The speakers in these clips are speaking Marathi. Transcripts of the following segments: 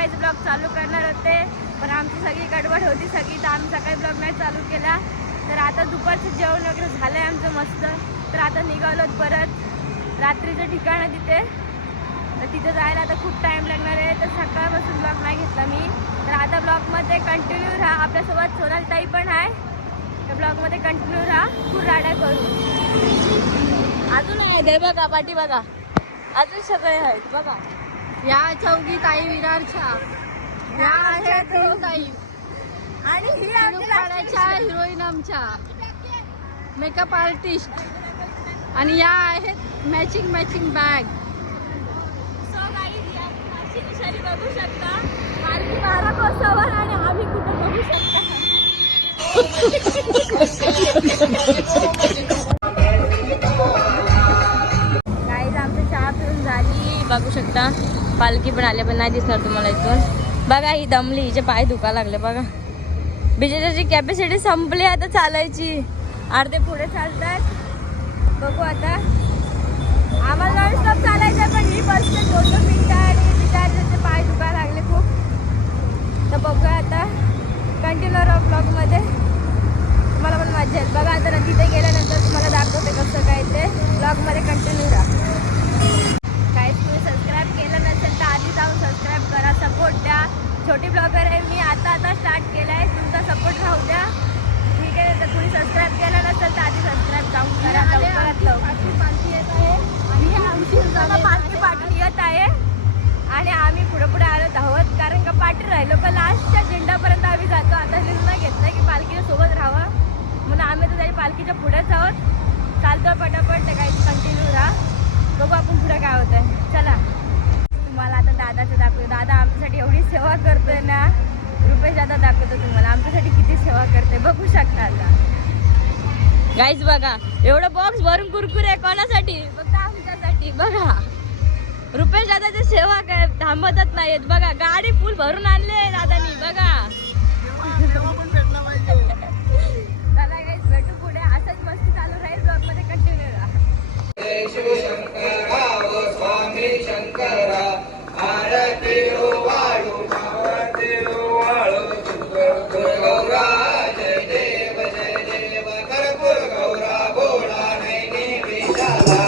सकाळीच ब्लॉग चालू करणार होते, पण आमची सगळी गडबड होती सगळी, तर आम्ही सकाळी ब्लॉग नाही चालू केला. तर आता दुपारचं जेवण वगैरे झालं आहे आमचं मस्त. तर आता निघालो परत रात्रीचं ठिकाण आहे तिथे, तर तिथे जायला आता खूप टाईम लागणार आहे. तर सकाळपासून ब्लॉग नाही घेतला मी. तर आता ब्लॉगमध्ये कंटिन्यू राहा. आपल्यासोबत सोनाली पण आहे, तर ब्लॉगमध्ये कंटिन्यू राहा. खूप राडा करू. अजून आहे दे बघा, पाठी बघा, अजून सगळे आहेत बघा. या चौघी ताई विरारच्या, या आहेत ताई आणि ही आमच्या हिरोईन, आमच्या मेकअप आर्टिस्ट, आणि या आहेत मॅचिंग बॅग. सो गाईज, ही आपली निशाणी बघू शकता. पालखी 12 कोसावर आणि आम्ही कुठं बघू शकता. गाईज आमची चहा पिऊन झाली बघू शकता. पालखी पण आले, पण नाही दिसणार तुम्हाला इथून. बघा ही दमली, हिचे पाय दुखा लागले बघा. बिजेची कॅपॅसिटी संपली आता चालायची. अर्धे पुढे चालतात. बघू आता, आम्हाला नॉन स्टॉप चालायचं, पण ही बसते 2-2 मिनिटं आणि बिचारीचे पाय दुखा लागले खूप. तर बघूया आता कंटिन्यू राहा ब्लॉगमध्ये, तुम्हाला पण मजा येईल. बघा आता तिथे गेल्यानंतर तुम्हाला दाखवते कसं काय ते. ब्लॉगमध्ये कंटिन्यू राहा. काय तुम्ही सबस्क्राईब केलं नसेल तर आधी जाऊन सबस्क्राईब करा, सपोर्ट द्या. छोटी ब्लॉगर आहे मी, आता स्टार्ट केलं आहे, तुमचा सपोर्ट राहू द्या, ठीक आहे. तर तुम्ही सबस्क्राईब केलं नसेल तर आधी सबस्क्राईब जाऊन करा. पालखी येत आहे आणि आमची पाठी येत आहे आणि आम्ही पुढे आलो धावत, कारण का पाठी राहिलो का लास्टच्या झेंडापर्यंत आम्ही जातो. आता निर्णय घेतला की पालखीच्या सोबत राहावं, म्हणून आम्ही तर त्याच्या पालखीच्या पुढेच आहोत. चालतो पटापट, तर काही कंटिन्यू राहा. बघू आपण पुढे काय होत आहे. चला तुम्हाला आता दादाचं दाखवतो. दादा आमच्यासाठी एवढी सेवा करतोय ना, रुपेश दादा दाखवतो तुम्हाला आमच्यासाठी किती सेवा करते, बघू शकता. आता गाईज बघा, एवढं बॉक्स भरून कुरकुरे कोणासाठी? फक्त आमच्यासाठी. बघा रुपेश दादाची सेवा काय थांबतच नाहीत. बघा गाडी फुल भरून आणले दादानी. बघा चला गाईज, भेटू पुढे. असंच मस्ती चालू राहील. ब्लॉग मध्ये कंटिन्यू राहा. स्वामी शंकरा आरती वाळू गौरा, जय देव कर्पूर गौरा, गोळा नैनी विशाला.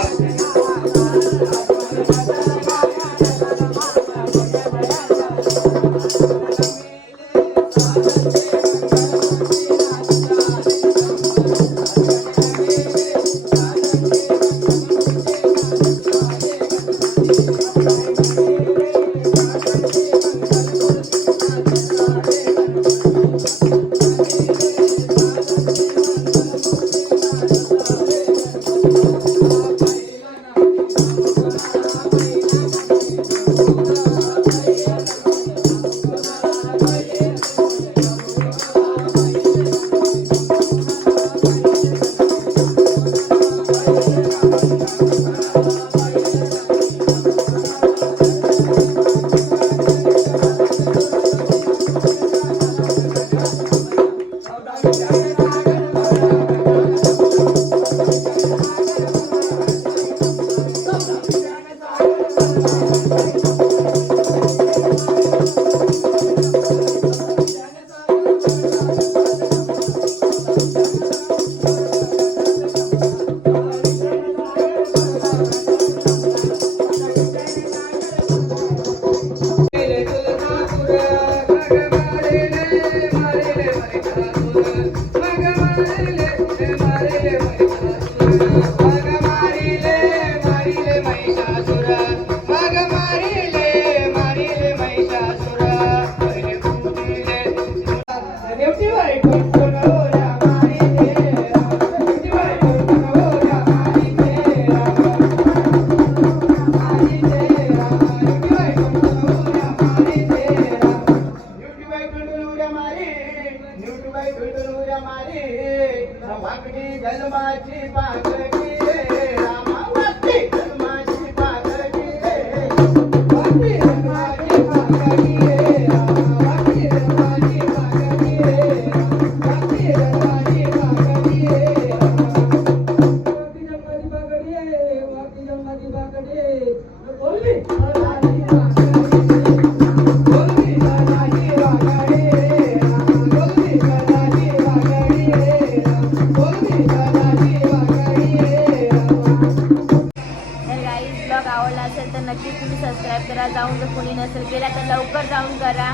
असेल तर नक्कीच तुम्ही सबस्क्राईब करा. जाऊन जर कोणी नसेल केला तर लवकर जाऊन करा.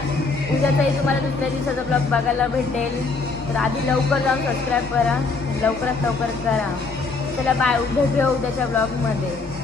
उद्याचाही तुम्हाला दुसऱ्या दिवसाचा ब्लॉग बघायला भेटेल. तर आधी लवकर जाऊन सबस्क्राईब करा. लवकरात लवकर करा. चला बाय, भेटूया उद्याच्या ब्लॉगमध्ये.